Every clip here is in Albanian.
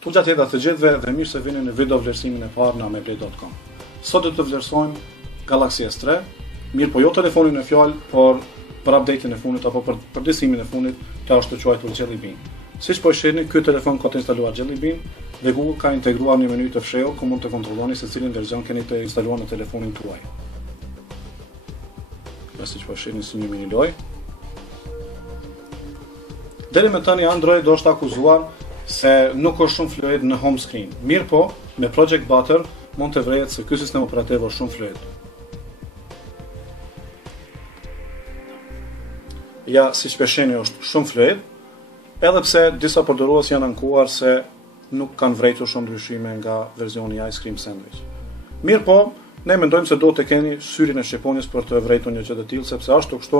Përgjatjeta të gjithëve dhe mirë se vini në video vlerësimin e parë në ameblay.com. Sot do të vlerësojmë Galaxy S3, mirë po jo telefonin e fjalë, por për update-in e fundit apo për përdisimin e fundit, kjo është të quajtur Jelly Bean. Siç po e shihni, ky telefon ka të instaluar Jelly Bean dhe Google ka integruar një menu të fshehur ku mund të kontrolloni se cilin version keni të instaluar në telefonin tuaj. Siç po e shihni si një mini lojë. Deri më tani Android është akuzuar se nuk është shumë fluid në home screen. Mirë po, me Project Butter mund të vrehet se ky sistem operativ është shumë fluid. Ja, siç po shihni është shumë fluid, edhe pse disa përdorues janë ankuar se nuk kanë vretur shumë ndryshime nga versioni Ice Cream Sandwich. Mirë po, ne mendojmë se do të keni syrin e shqeponjës për të vretur një gjë të tillë, sepse ashtu kështu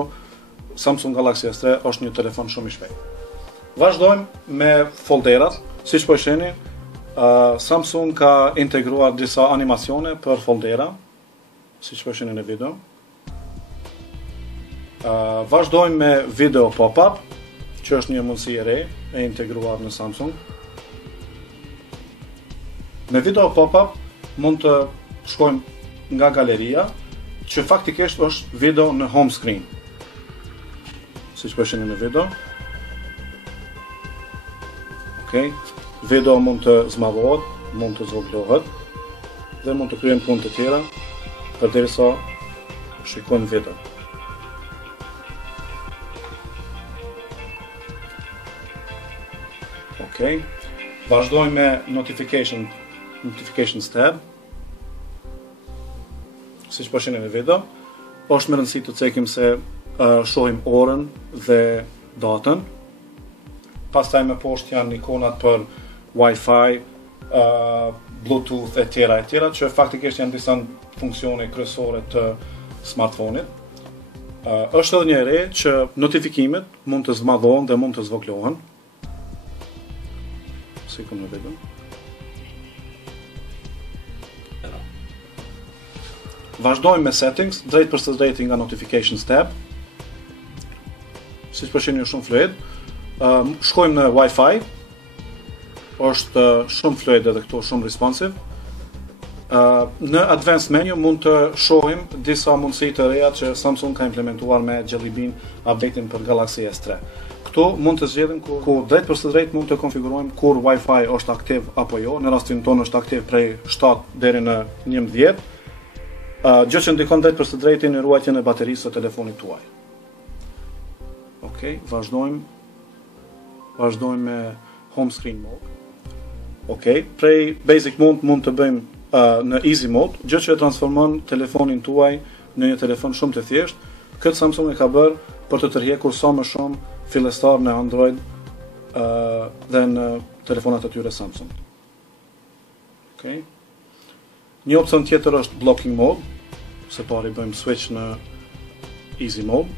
Samsung Galaxy S3 është një telefon shumë i shpejtë. Vazhdojmë me folderat. Siç po shihni, Samsung ka integruar disa animacione për foldera, siç po shihni në video. Vazhdojmë me video pop-up, që është një mundësi e re e integruar në Samsung. Me video pop-up mund të shkojmë nga galeria, që faktikisht është video në home screen. Siç po shihni në video. Okay. Video mund të zmadhohet, mund të zvogëlohet dhe mund të kryejmë punë të tjera përderisa shikojmë video. Okay. Vazhdojmë me notifications tab. Siç po shihni në video, është më rëndësi të cekim se shohim orën dhe datën. Pastaj më poshtë janë ikonat për Wi-Fi, Bluetooth e tjera, që faktikisht janë disa funksione kryesore të smartphone-it. Është edhe një e re që notifikimet mund të zmadhohen dhe mund të zvogëlohen. Si ku në video. Vazhdojmë me settings, drejt për së drejti nga notifications tab. Siç po shihni shumë fluid. Shkojmë në Wi-Fi, është shumë fluid edhe këtu, shumë responsive. Në Advanced Menu mund të shohim disa mundësi të reja që Samsung ka implementuar me Jelly Bean update-in për Galaxy S3. Këtu mund të zgjedhim ku drejt për së drejt mund të konfigurojmë kur Wi-Fi është aktiv apo jo. Në rastin tonë është aktiv prej 7 deri në 11, gjë që ndikon drejt për së drejti në ruajtjen e baterisë së telefonit tuaj. Okej, vazhdojmë me home screen mode. Okej, prej basic mode mund të bëjmë në easy mode, gjë që e transformon telefonin tuaj në një telefon shumë të thjeshtë. Këtë Samsung e ka bërë për të tërhekur sa më shumë fillestar në Android dhe në telefonat e tyre Samsung. Okej. Një opcion tjetër është blocking mode, se pari bëjmë switch në easy mode,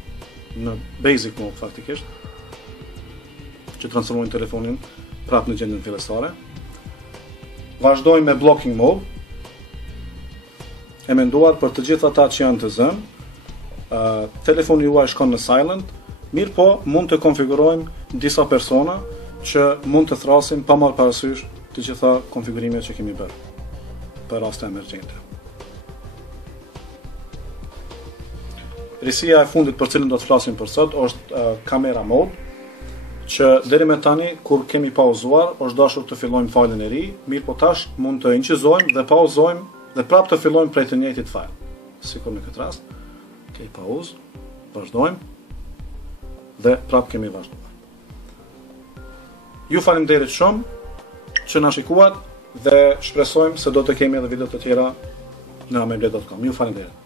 në basic mode faktikisht, që transformojnë telefonin prapë në gjendjen fillestare. Vazhdojmë me blocking mode. E menduar për të gjithë ata që janë të zënë, telefoni juaj shkon në silent, mirë po mund të konfigurojmë disa persona që mund të thrasin pa marrë parasysh të gjitha konfigurimet që kemi bërë për raste emergjente. Risia e fundit për cilën do të flasim për sot është camera mode, që deri me tani kur kemi pauzuar është dashur të fillojmë fajlin e ri, mirë po tash mund të inqizojmë dhe pauzojmë dhe prapë të fillojmë prej të njëjtit fajl. Sikur në këtë rast. Okej, pauzë, vazhdojmë dhe prapë kemi vazhduar. Ju faleminderit shumë që na shikuat dhe shpresojmë se do të kemi edhe video të tjera në ameblay.com. Ju faleminderit.